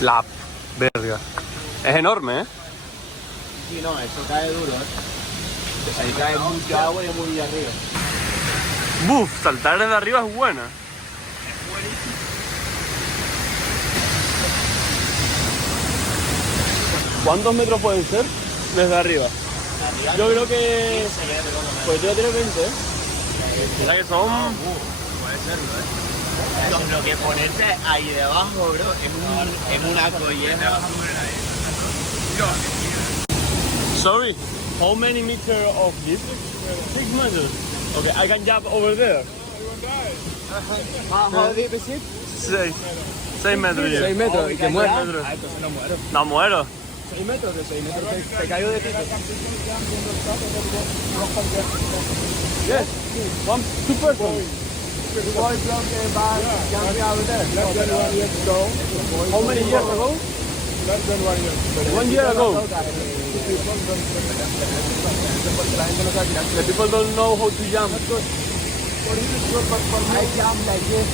La verga. Es enorme, ¿eh? Sí, no, eso cae duro, ¿eh? Ahí cae mucha agua y es muy arriba. Buf, saltar desde arriba es buena. ¿Cuántos metros pueden ser desde arriba? Yo creo que... Pues yo creo 20, ¿eh? Mira que son... Puede serlo, ¿eh? Lo que ponerte ahí debajo, bro, en una collera. Sorry, how many meters of this? 6 meters. Okay, I can jump over there. How deep is it? 6 metros. 6 metros, y te mueres. metros. Entonces no muero. No muero. 6 metros, de 6 metros te caigo de pico. Yes, two persons. Boy broke the bar, jumping out there. Less than 1 year ago. How many years ago? Less than 1 year. 1 year ago. La gente no sabe tirar. The people don't know how to jump. I jump like this.